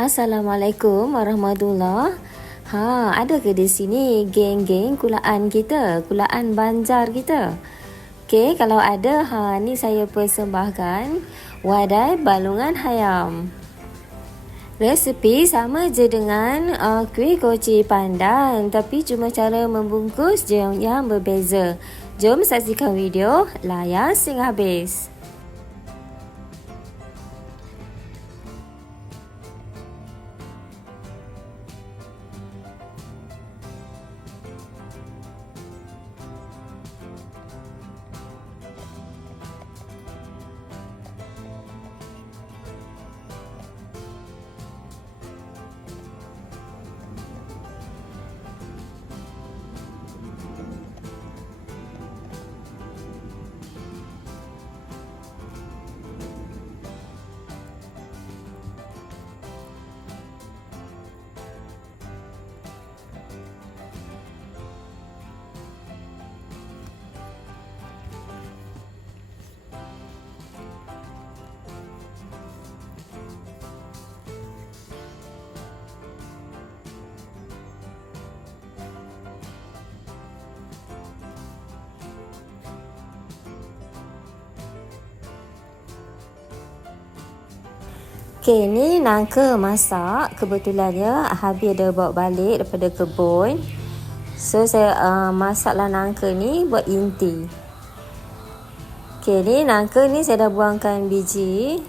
Assalamualaikum warahmatullahi Ha, ada ke di sini geng-geng kulaan kita, kulaan banjar kita? Okey, kalau ada, ha ni saya persembahkan wadai balungan hayam. Resepi sama je dengan uh, kuih koci pandan tapi cuma cara membungkus je yang, berbeza. Jom saksikan video layar sehingga habis. Okey, ni nangka masak. Kebetulan ya, Habis ada bawa balik daripada kebun. So, saya uh, masaklah nangka ni buat inti. Okey, ni nangka ni saya dah buangkan biji.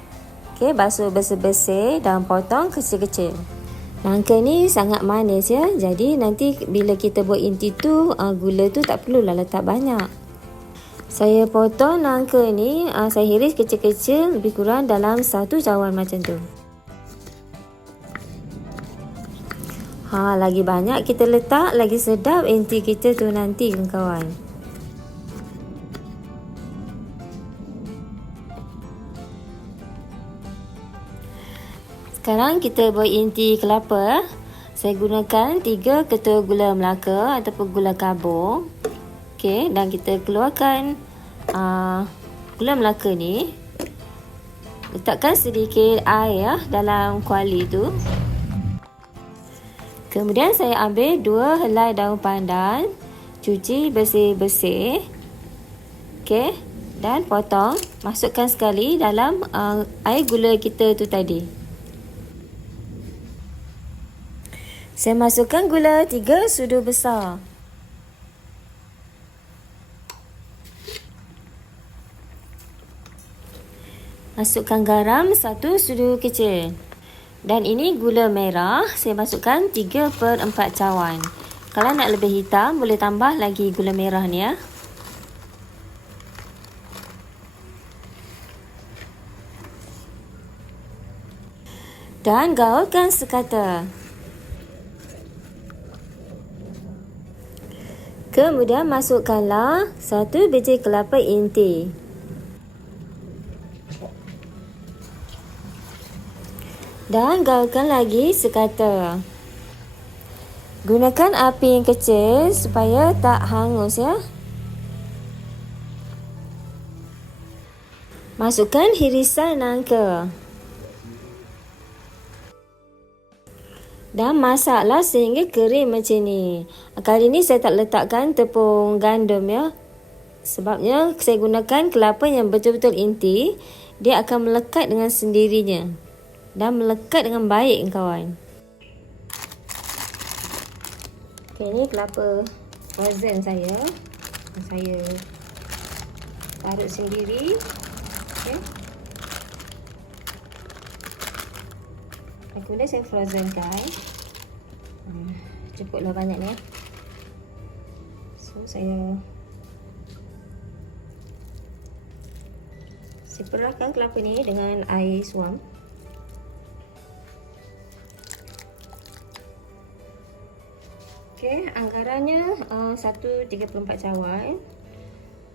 Okey, basuh bersih-bersih dan potong kecil-kecil. Nangka ni sangat manis ya. Jadi, nanti bila kita buat inti tu, uh, gula tu tak perlulah letak banyak. Saya potong nangka ni, uh, saya hiris kecil-kecil lebih kurang dalam satu cawan macam tu. Ha, lagi banyak kita letak, lagi sedap inti kita tu nanti kawan. Sekarang kita buat inti kelapa. Saya gunakan 3 ketul gula melaka ataupun gula kabur. Okey, dan kita keluarkan uh, gula melaka ni. Letakkan sedikit air ya, dalam kuali tu. Kemudian saya ambil dua helai daun pandan. Cuci bersih-bersih. Okey, dan potong. Masukkan sekali dalam uh, air gula kita tu tadi. Saya masukkan gula tiga sudu besar. Masukkan garam satu sudu kecil. Dan ini gula merah, saya masukkan 3 per 4 cawan. Kalau nak lebih hitam, boleh tambah lagi gula merah ni ya. Dan gaulkan sekata. Kemudian masukkanlah satu biji kelapa inti. Dan gaulkan lagi sekata. Gunakan api yang kecil supaya tak hangus ya. Masukkan hirisan nangka. Dan masaklah sehingga kering macam ni. Kali ni saya tak letakkan tepung gandum ya. Sebabnya saya gunakan kelapa yang betul-betul inti. Dia akan melekat dengan sendirinya dan melekat dengan baik kawan. Okay, ni kelapa frozen saya. Saya taruh sendiri. Okay. Kemudian saya frozenkan. Hmm, cukuplah banyak ni. Ya. So, saya saya perahkan kelapa ni dengan air suam. Okey, anggarannya uh, 1.34 cawan.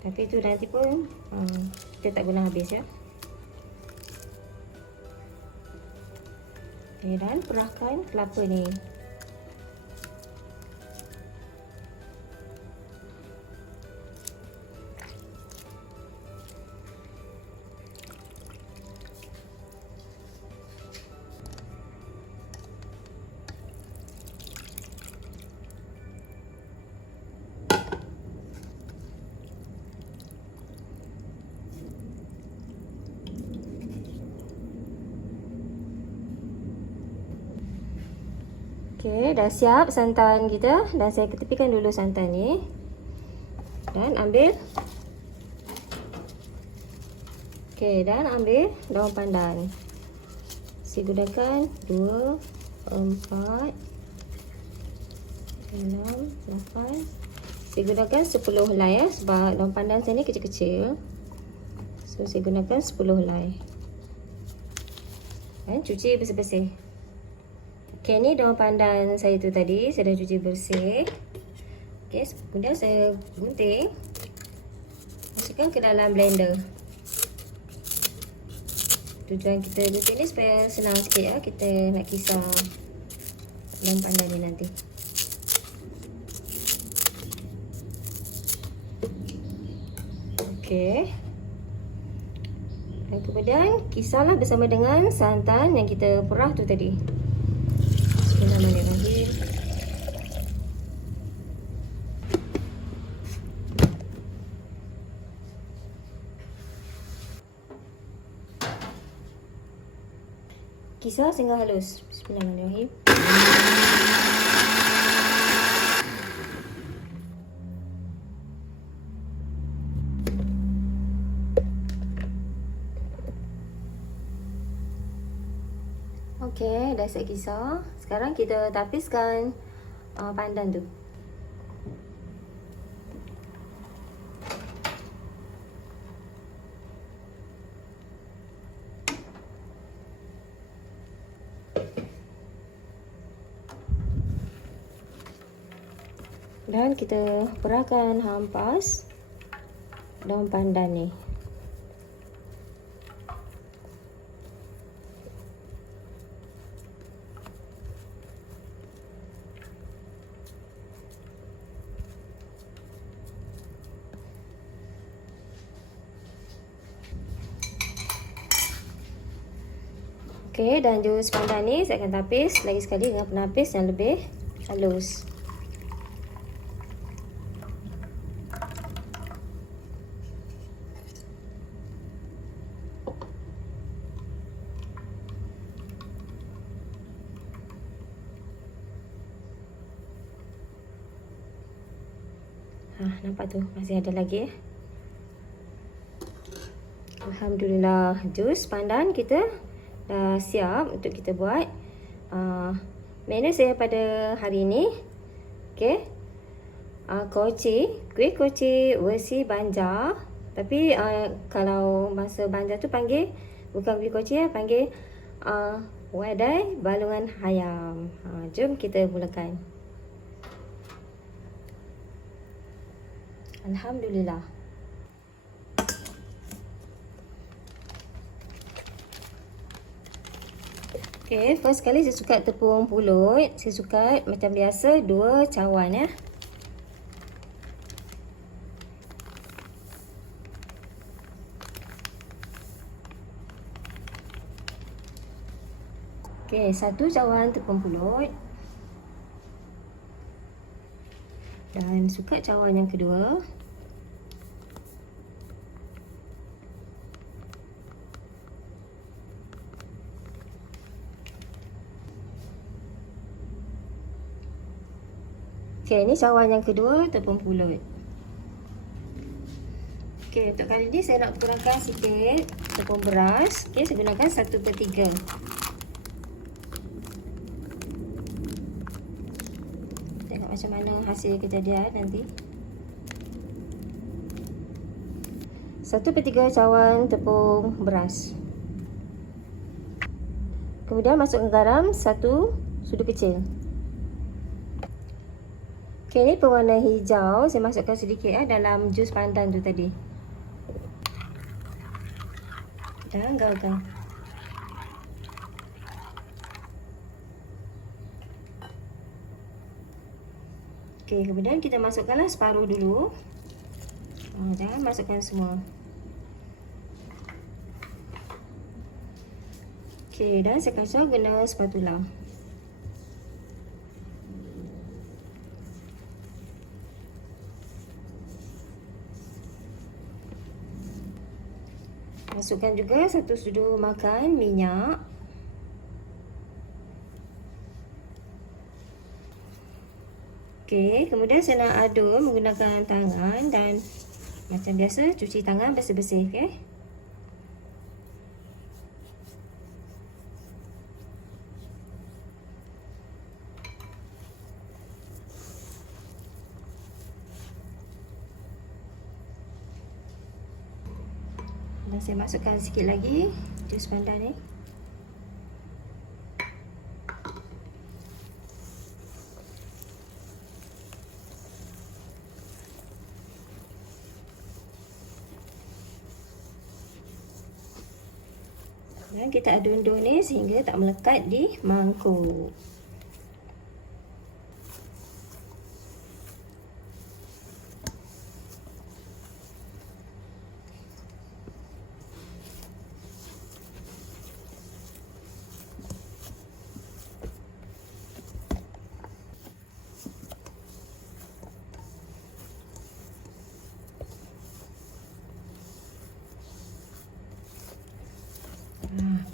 Tapi tu nanti pun uh, kita tak guna habis ya. Okay, dan perahkan kelapa ni. Dah siap santan kita dan saya ketepikan dulu santan ni. Dan ambil Okey, dan ambil daun pandan. Saya gunakan 2 4 6 8 Saya gunakan 10 helai ya sebab daun pandan saya ni kecil-kecil. So saya gunakan 10 helai. Dan cuci bersih-bersih. Okey, ni daun pandan saya tu tadi. Saya dah cuci bersih. Okey, kemudian saya gunting. Masukkan ke dalam blender. Tujuan kita gunting ni supaya senang sikit ya. Kita nak kisar daun pandan ni nanti. Dan kemudian kisarlah bersama dengan santan yang kita perah tu tadi. Bismillahirrahmanirrahim. Kisar sehingga halus. Bismillahirrahmanirrahim. Okey, dah set kisar. Sekarang kita tapiskan uh, pandan tu. Dan kita perahkan hampas daun pandan ni. Okey, dan jus pandan ni saya akan tapis lagi sekali dengan penapis yang lebih halus. Ha, nampak tu masih ada lagi eh. Alhamdulillah jus pandan kita dah siap untuk kita buat uh, menu saya pada hari ini. Okey. Uh, koci, kuih koci versi banjar. Tapi uh, kalau masa banjar tu panggil bukan kuih koci ya, panggil uh, wadai balungan ayam. Uh, jom kita mulakan. Alhamdulillah. Okay, first kali saya suka tepung pulut. Saya suka macam biasa dua cawan ya. Okay, satu cawan tepung pulut. Dan suka cawan yang kedua. Okey, ni cawan yang kedua tepung pulut. Okey, untuk kali ni saya nak kurangkan sikit tepung beras. Okey, saya gunakan 1 per 3. Tengok macam mana hasil kejadian nanti. 1 per 3 cawan tepung beras. Kemudian masukkan garam 1 sudu kecil. Okey, ni pewarna hijau. Saya masukkan sedikit ya dalam jus pandan tu tadi. Dan gaulkan. Okey, kemudian kita masukkanlah separuh dulu. Oh, jangan masukkan semua. Okey, dan saya kacau guna spatula. masukkan juga satu sudu makan minyak Okey, kemudian saya nak aduk menggunakan tangan dan macam biasa cuci tangan bersih-bersih okey. Saya masukkan sikit lagi jus pandan ni. Dan kita adun-adun ni sehingga tak melekat di mangkuk.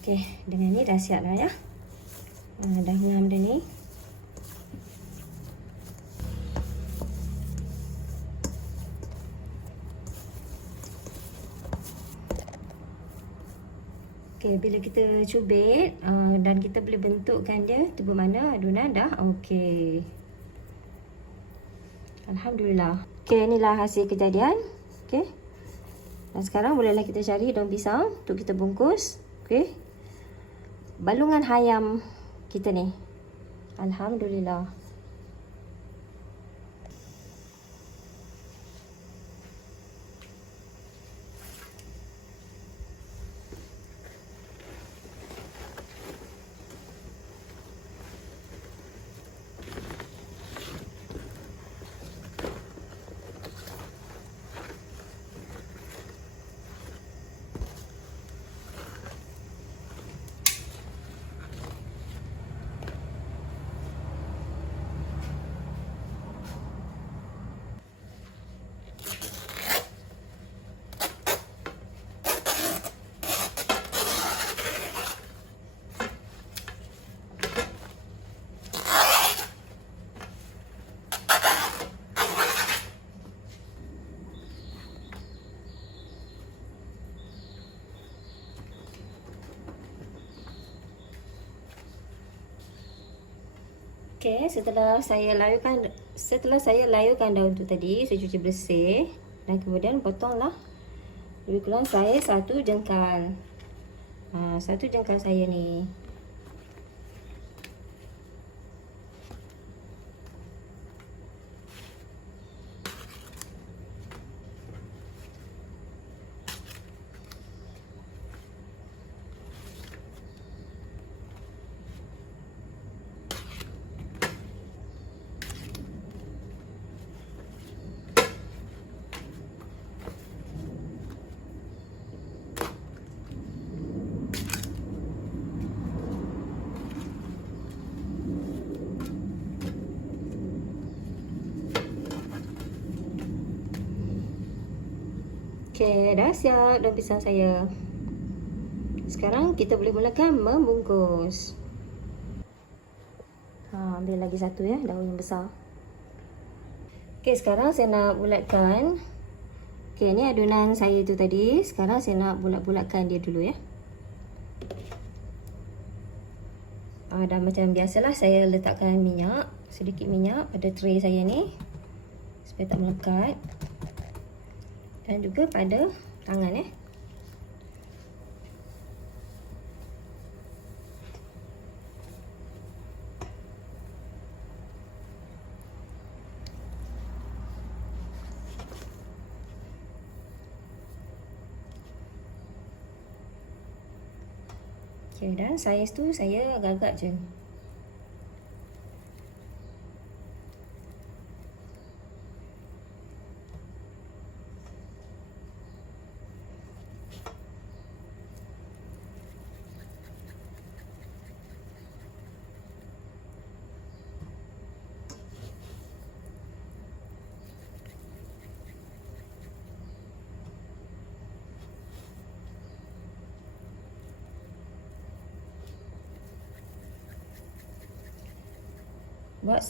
Okey, dengan dah siap dah ya. Ha, dah ngam dah ni. Okey, bila kita cubit uh, dan kita boleh bentukkan dia tu bermakna adunan dah okey. Alhamdulillah. Okey, inilah hasil kejadian. Okey. Dan sekarang bolehlah kita cari daun pisang untuk kita bungkus. Okey balungan hayam kita ni. Alhamdulillah. Okey, setelah saya layukan setelah saya layukan daun tu tadi, saya cuci bersih dan kemudian potonglah lebih kurang saya satu jengkal. Ha, satu jengkal saya ni. Okey, dah siap daun pisang saya. Sekarang kita boleh mulakan membungkus. Ha, ambil lagi satu ya, daun yang besar. Okey, sekarang saya nak bulatkan. Okey, ni adunan saya tu tadi. Sekarang saya nak bulat-bulatkan dia dulu ya. Ha, dan macam biasalah saya letakkan minyak, sedikit minyak pada tray saya ni. Supaya tak melekat dan juga pada tangan eh. Okay, dan saiz tu saya agak-agak je.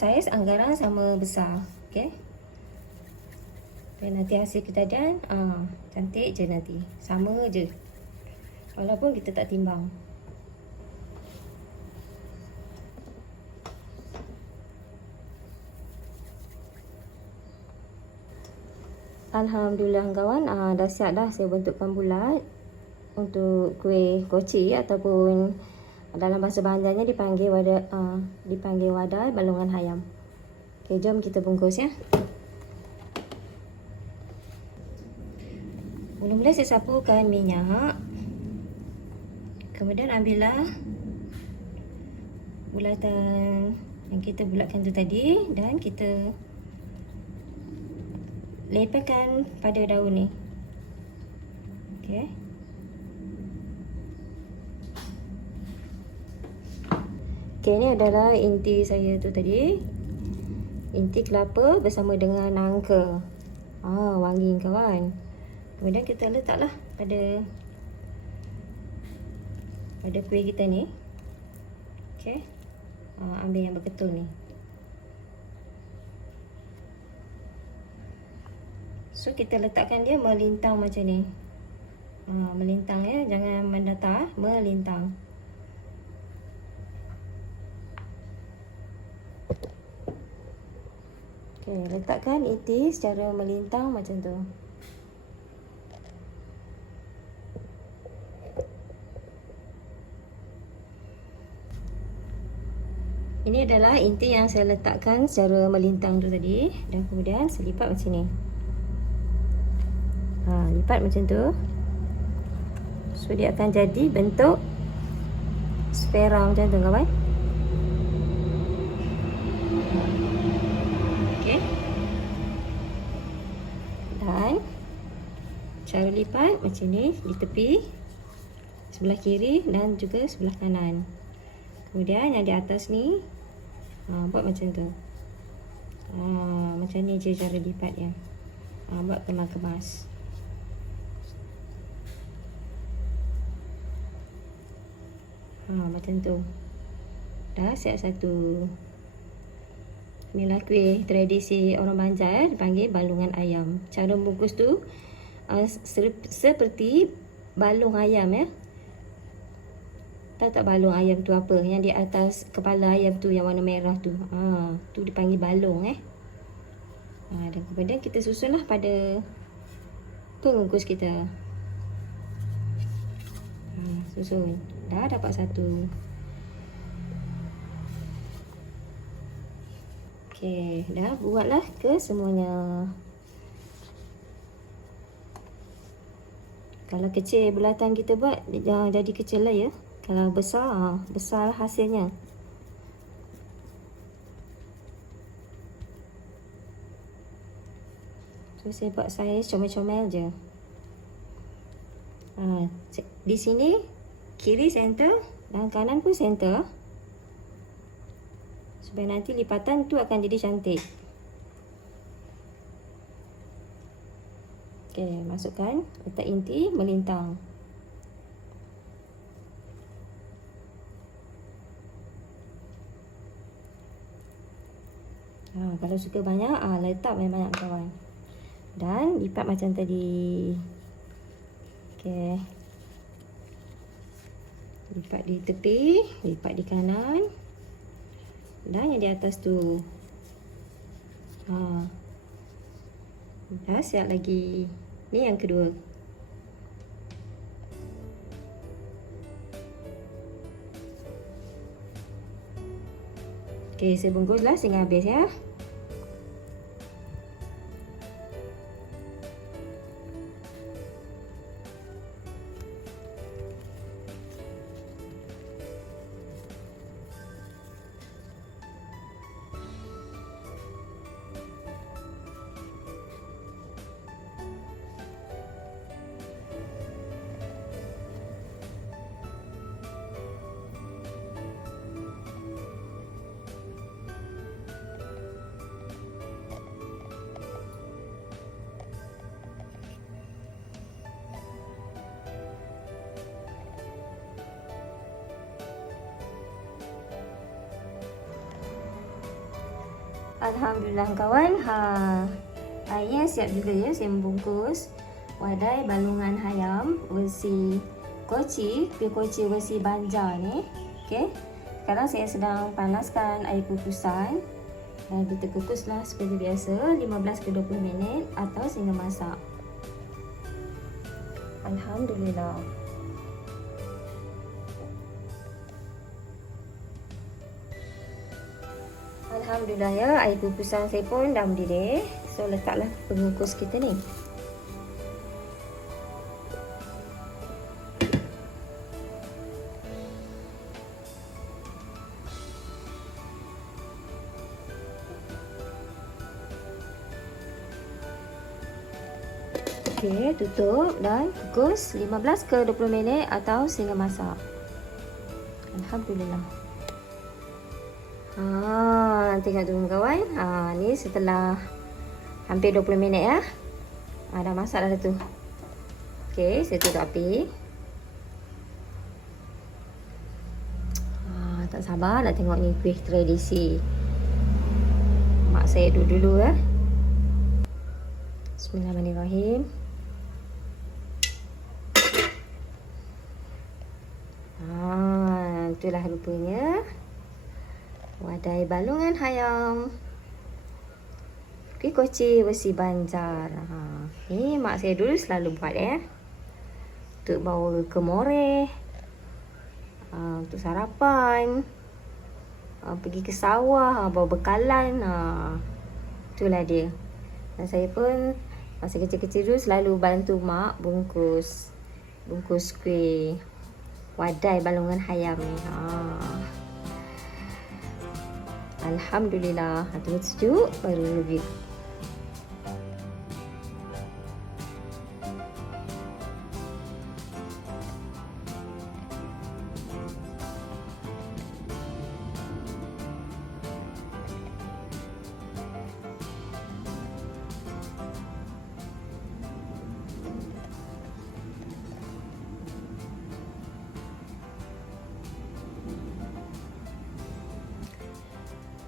Saiz anggaran sama besar. Okey. Dan nanti hasil kejadian ah cantik je nanti. Sama je. Walaupun kita tak timbang. Alhamdulillah kawan, ah, dah siap dah saya bentukkan bulat untuk kuih koci ataupun dalam bahasa Banjarnya dipanggil wadah uh, dipanggil wadah balungan ayam. Okey, jom kita bungkus ya. Mula-mula saya sapukan minyak. Kemudian ambillah bulatan yang kita bulatkan tu tadi dan kita lepaskan pada daun ni. Okey. Okey, ni adalah inti saya tu tadi. Inti kelapa bersama dengan nangka. Ah, wangi kawan. Kemudian kita letaklah pada pada kuih kita ni. Okey. Ah, ambil yang berketul ni. So kita letakkan dia melintang macam ni. Ah, melintang ya, jangan mendatar, melintang. Okey, letakkan iti secara melintang macam tu. Ini adalah inti yang saya letakkan secara melintang tu tadi dan kemudian saya lipat macam ni. Ha, lipat macam tu. So dia akan jadi bentuk spera macam tu kawan. Dan cara lipat macam ni di tepi sebelah kiri dan juga sebelah kanan. Kemudian yang di atas ni ha, buat macam tu. Ha, macam ni je cara lipat dia. Ha, buat kemas-kemas. Ha, macam tu. Dah siap satu. Inilah kuih tradisi orang Banjar eh, dipanggil balungan ayam. Cara bungkus tu uh, seperti balung ayam ya. Tahu tak balung ayam tu apa? Yang di atas kepala ayam tu yang warna merah tu. Ha, tu dipanggil balung eh. Ha, dan kemudian kita susunlah pada pembungkus kita. Ha, susun. Dah dapat satu. Okey, dah buatlah ke semuanya. Kalau kecil bulatan kita buat jadi kecil lah ya. Kalau besar, ha, besar lah hasilnya. So saya buat saiz comel-comel je. Ha, di sini kiri center dan kanan pun center supaya nanti lipatan tu akan jadi cantik. Okey, masukkan letak inti melintang. Ha, kalau suka banyak, ah letak banyak-banyak kawan. Dan lipat macam tadi. Okey. Lipat di tepi, lipat di kanan. Dan yang di atas tu. Ha. Dah siap lagi. Ni yang kedua. Okey, saya bungkuslah sehingga habis ya. Alhamdulillah kawan. Ha. Ayah siap juga ya saya membungkus wadai balungan ayam versi koci, kuih koci versi banjar ni. Okey. Sekarang saya sedang panaskan air kukusan. Dan kita kukuslah seperti biasa 15 ke 20 minit atau sehingga masak. Alhamdulillah. Alhamdulillah ya, air kukusan saya pun dah mendidih. So letaklah pengukus kita ni. Okey, tutup dan kukus 15 ke 20 minit atau sehingga masak. Alhamdulillah. Ha, tengok tu kawan. Ha, ni setelah hampir 20 minit ya. Ha, dah masak dah tu. Okey, saya tutup api. Ha, tak sabar nak tengok ni kuih tradisi. Mak saya dulu-dulu ya. Bismillahirrahmanirrahim. itulah rupanya wadai balungan hayam kuih koci besi banjar ha. ni mak saya dulu selalu buat ya untuk bawa ke more ha, untuk sarapan ha, pergi ke sawah ha, bawa bekalan ha. itulah dia dan saya pun masa kecil-kecil dulu selalu bantu mak bungkus bungkus kuih wadai balungan hayam ni. Ha. Alhamdulillah. Ha, tunggu sejuk baru review.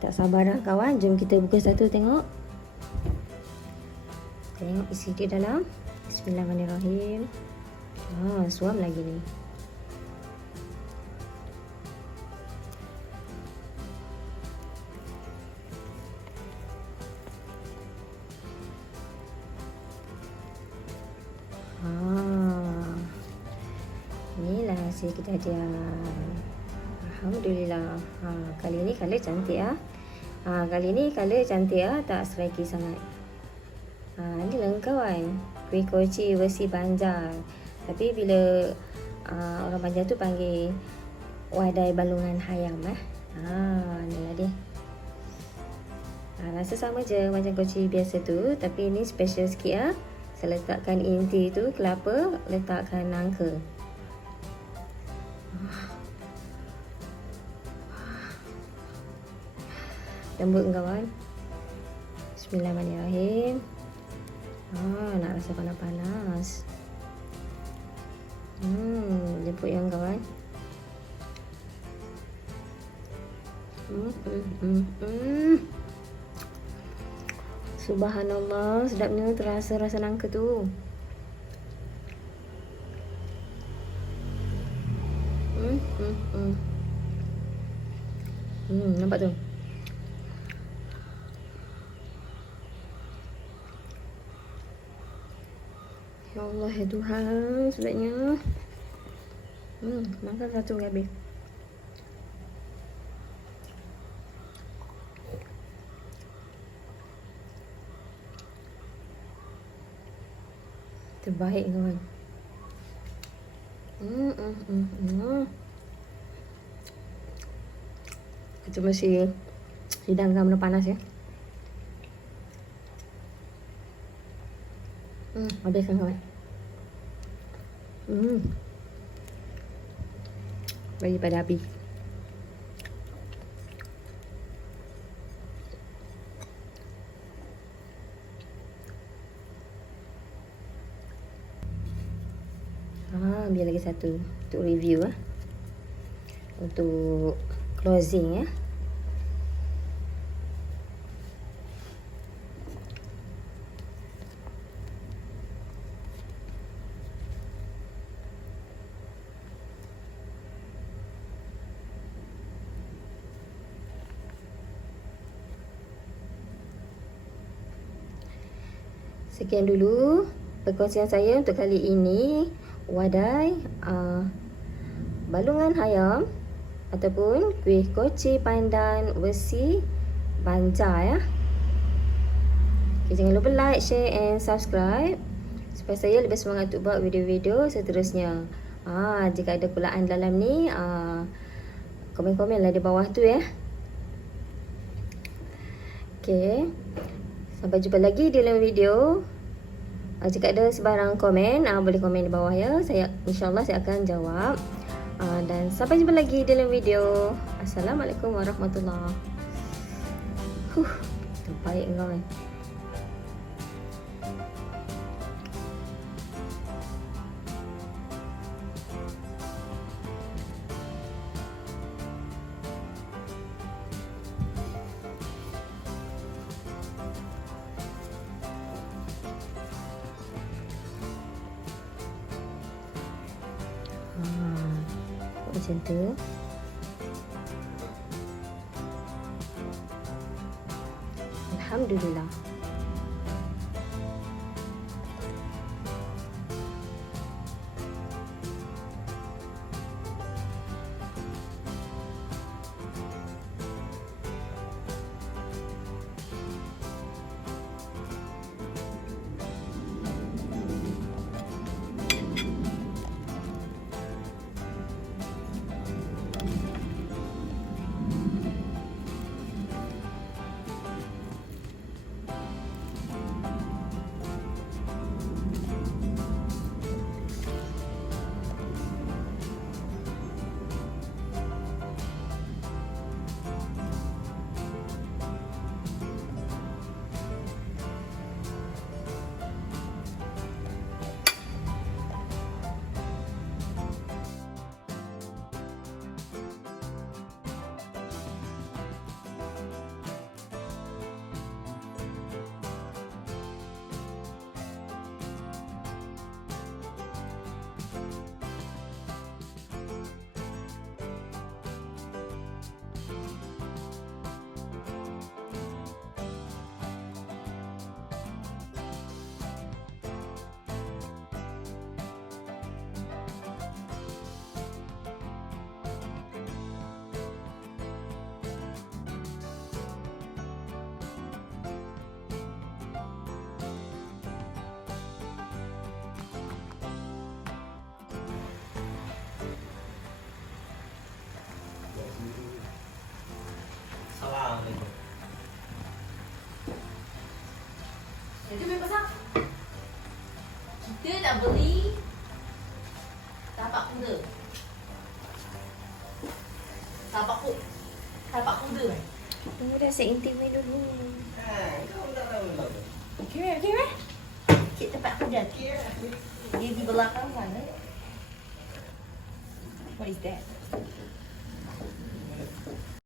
Tak sabar dah kawan. Jom kita buka satu tengok. Tengok isi dia dalam. Bismillahirrahmanirrahim. Ah, suam lagi ni. Hasil kita dia. Alhamdulillah. Ha, kali ni color cantik ah. Ha, kali ni color cantik ah, tak striky sangat. Ha, ni lah kawan. Kuih koci versi Banjar. Tapi bila uh, orang Banjar tu panggil wadai balungan hayam eh. Ha, ni lah dia. Ha, rasa sama je macam koci biasa tu. Tapi ni special sikit ah. Saya letakkan inti tu kelapa, letakkan nangka. Lembut kawan Bismillahirrahmanirrahim. Ah, nak rasa panas-panas. Hmm, jemput yang kawan hmm, hmm, hmm, hmm. Subhanallah sedapnya terasa rasa nangka tu. Hmm, hmm, hmm. Hmm, nampak tu Allah ya Tuhan Sedapnya Hmm Makan satu habis. Terbaik kawan Hmm hmm hmm hmm. Kita masih Hidangkan benda panas ya. Hmm, habiskan kawan. Hmm. Bagi pada habis. Ah, biar lagi satu untuk review ah. Untuk closing ya. Sekian dulu perkongsian saya untuk kali ini. Wadai uh, balungan ayam ataupun kuih koci pandan besi banjar ya. Okay, jangan lupa like, share and subscribe supaya saya lebih semangat untuk buat video-video seterusnya. Ah, jika ada kulaan dalam ni, ah, komen-komen lah di bawah tu ya. Okay. Sampai jumpa lagi di dalam video. Ah, jika ada sebarang komen, ah, boleh komen di bawah ya. Saya insyaAllah saya akan jawab. Ah, dan sampai jumpa lagi di dalam video. Assalamualaikum warahmatullahi Huh, terbaik kau kan. Saya intimate dulu. Eh, kau dah tahu dah. Kira kira Kita tapak kuda Kira. Dia di belakang sana What is that?